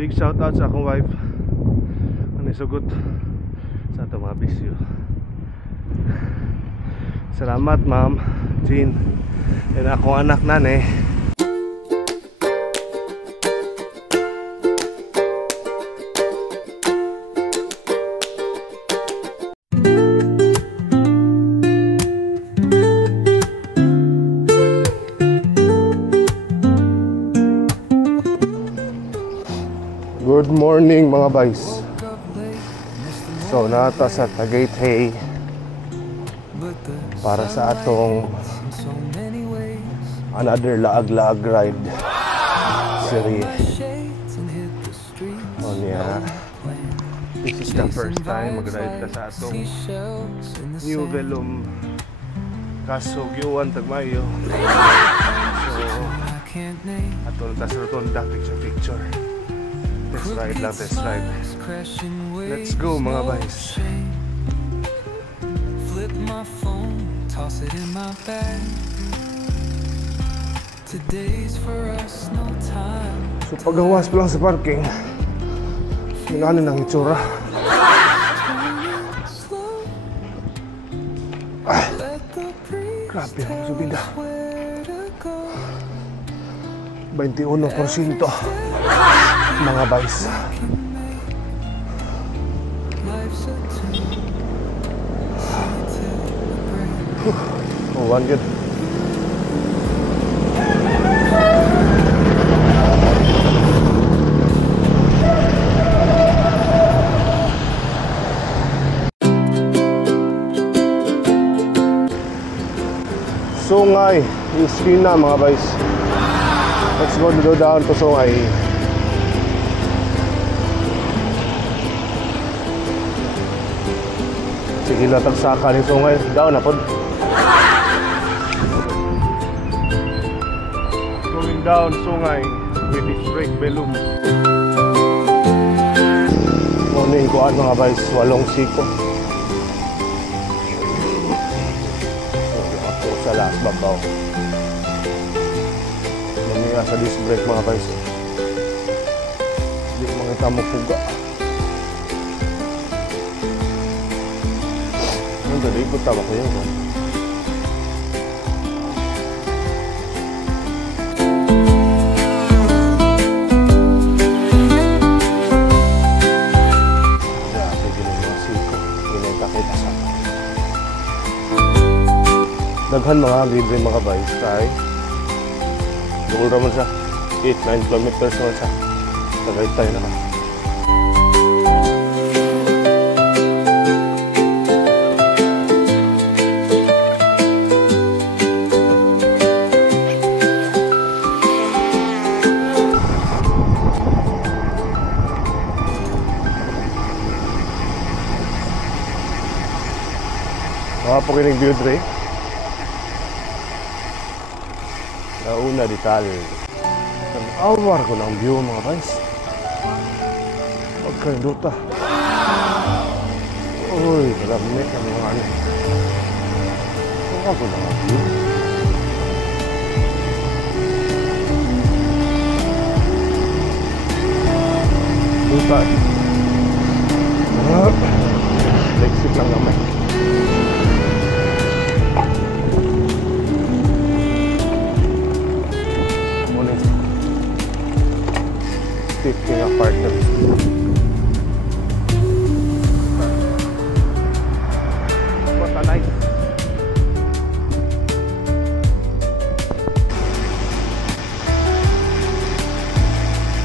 Big shout out sa akong wife. Ano sugot sa ato mga bisyo. Salamat ma'am Jean. And akong anak nane. Good morning mga boys. So nata sa Tagaytay para sa atong another laag-laag ride series. Oh yeah. This is the first time mag-ride ka sa atong New Velum Kasog Yuan Tagmayo. So atong tas rotonda picture. Test ride lang, test ride. Let's go mga boys. Flip my phone, toss it in my bag. Today's for us, no time. So pagawas pa lang sa parking. Ano nang itsura. Grabe ang subida. 21% mga boys. Oh, one good. Sungay Iskina mga boys. Let's go down to Sungay. Sige lang tagsaka ni Sungay. Down na po. Going down Sungay with its brake belum. Morning kuan mga boys, 8 siko. Ako sa last babaw. Mamiya sa disc brake mga boys. Hindi makita mo puga. Jadi ikut tawa ko yun. Daghan mga libre mga boys kay dugol raman siya 8-9 kilometers naman siya. Tagaytay na ka. Pakinig view dre. Nauna di tali. Awar ko ng view mga guys. Pagkanduta. Uy, kalamit ang mga ano. Awar ko ng view. Duta. Lexit lang naman. King apartment. What a nice.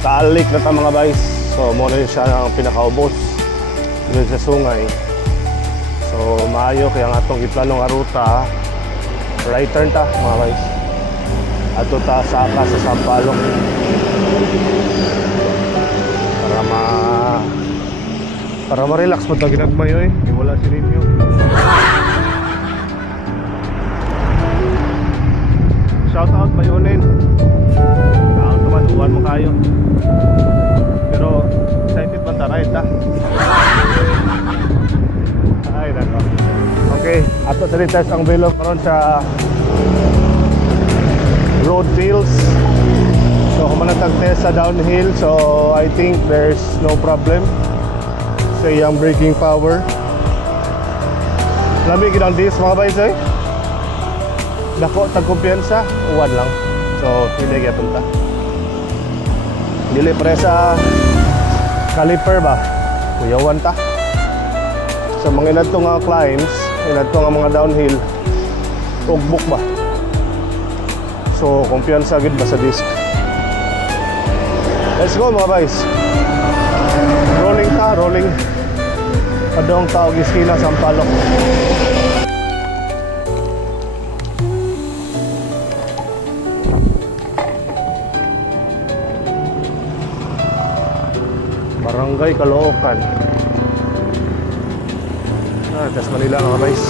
Kaalik na ta mga guys. So muna yun siya ang pinakaubos dito sa Sungay. So maayo kaya nga itong iplanong aruta. Right turn ta mga guys. Ato ta saka sa Sampaloc. Para ma-relax mo ito ginagmayo eh. Wala si ninyo. Shout out Bayonin. Tuman-tuman mo kayo. Pero excited man taray ta. Ay nako. Okay, ato sa test ang vlog karon sa Road Tales. So So kung manatag test sa downhill, so I think there's no problem sa iyang braking power. Lamig ang disc mga guys eh. Dako tag kumpiyansa, uwan lang. So hindi gyapon ta. Dili pre sa caliper ba? Kuyawan ta. Sa mga inadto nga climbs, inadto nga mga downhill, tugbok ba? So kumpiyansa gid ba sa disc? Let's go mga guys. Rolling ta, rolling. Padong taog iskina sa Sampaloc. Barangay Caloocan. Das Manila mga guys.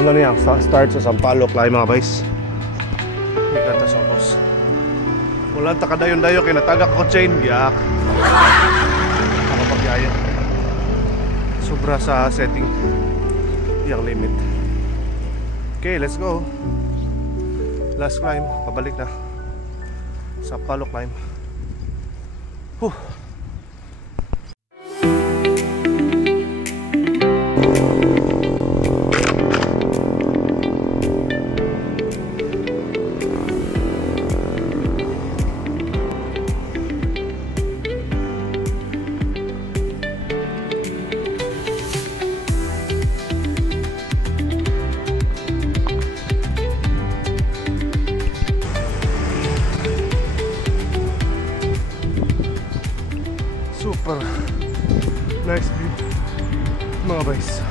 Muna niya start sa Sampaloc lang mga guys. Ikan ta sobos. Wala ta kadayon-dayo kay natagak ko chain giyak. Ako pagyaya. Sobra sa setting yang limit. Okay, let's go. Last climb, pabalik na. Sampaloc climb. Huh. Super nice view mga guys.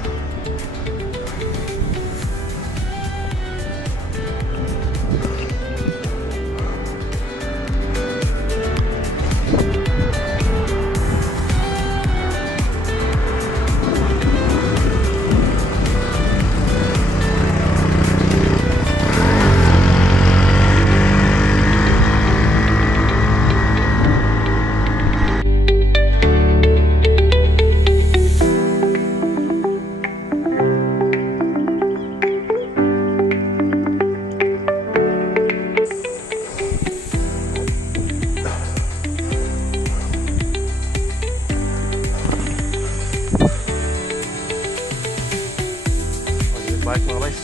Balik mga guys.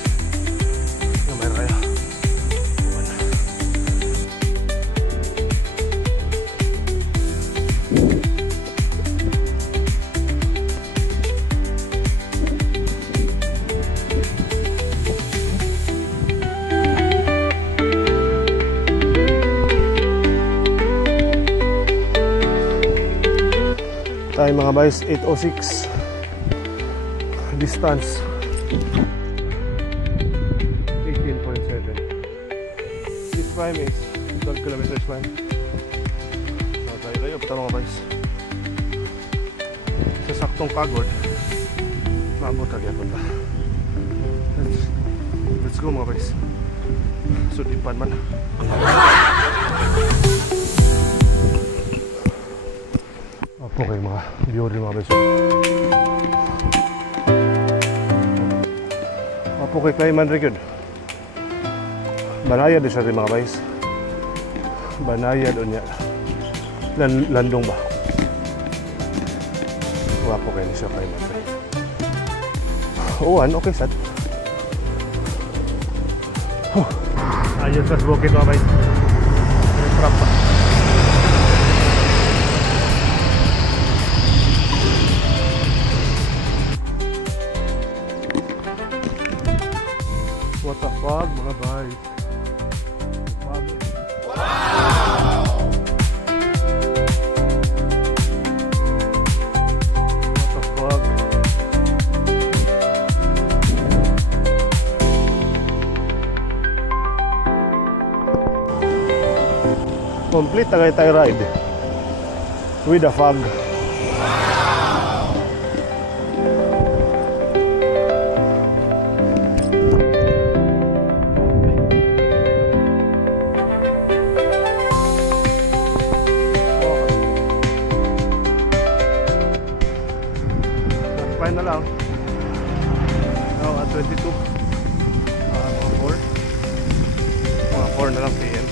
Gamay na kayo. Tayo mga guys, 8:06 distance 18.7. This climb is 12 kilometers climb. Tayo kayo, pata mga guys. Sa saktong pagod, maabot lagi ako pa. Let's go mga guys. Sudipan man. Apo kayo mga view rin mga guys. Apo kayo climb rin yun. Banayad siya rin mga guys. Banayad o niya. Landong ba? Wapo kayo niya siya climb rin. Uwan, okay sad. Ayun sa bukid mga guys. Trap pa. What the fuck mga guys. Wow! What the fuck? Complete Tagaytay ride with a fog. lang. Now at 22. Mga 4. Mga 4 na lang PM.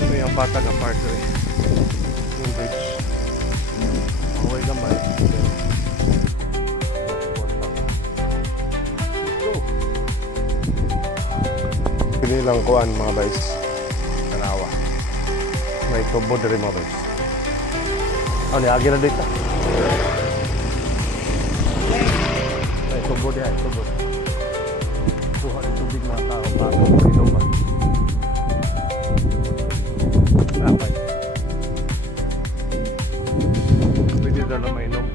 Ito yung Patag Apartway. Yung bridge. Okay gamay. Pinilang kuan mga guys. Tanawa. May tubo diri mga guys. Ano niya, agin na dito. May tubo diya, tubo. Kuha ng tubig mga tao bago inom ba. Apay. Pwede daw na mainom.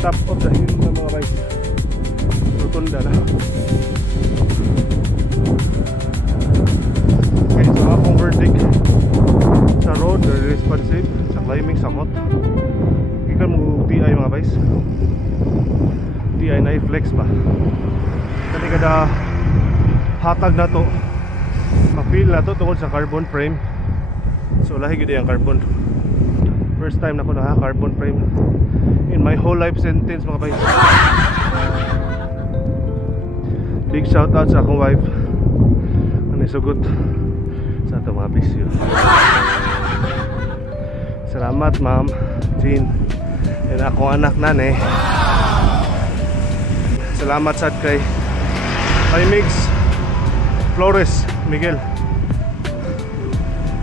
Top of the hill na mga guys. Rotunda na. Okay, so akong verdict sa road, very responsive. Sa climbing, samot. Ikan mo TI mga guys. TI na i-flex ba. Kasi kada hatag na to, ma-feel na to tungkol sa carbon frame. So lahi gid ang carbon. First time na ko na carbon frame in my whole life sentence mga guys. Big shout out sa akong wife. Ano sugot sa ato mga bisyo. Salamat ma'am Jean. And akong anak nane. Salamat sad kay Migs Flores Miguel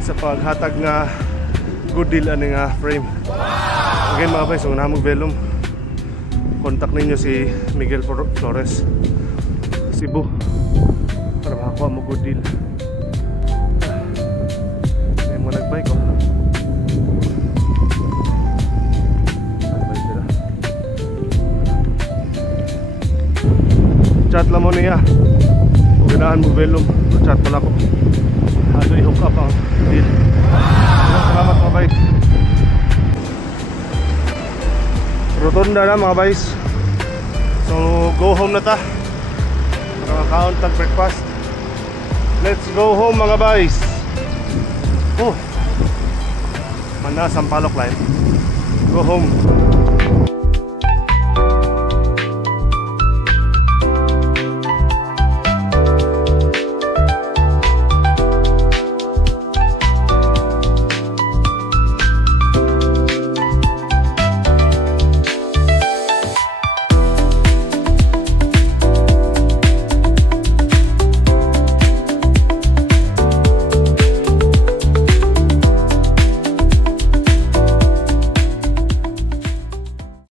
sa paghatag nga good deal ani nga frame. Again mga guys, kung nahamog velum, contact ninyo si Miguel Flores Cebu para makakuha mo good deal. Ngayon mo nagbike ko. Nagbike sila. Chat lang mo niya. Kung ganahan mo velum, chat mo na ko. Ano i-hook up ang deal. Salamat mga guys. Rotunda na mga guys. So go home na ta para makaon tag breakfast. Let's go home mga guys. Oh, mana Sampaloc line. Go home.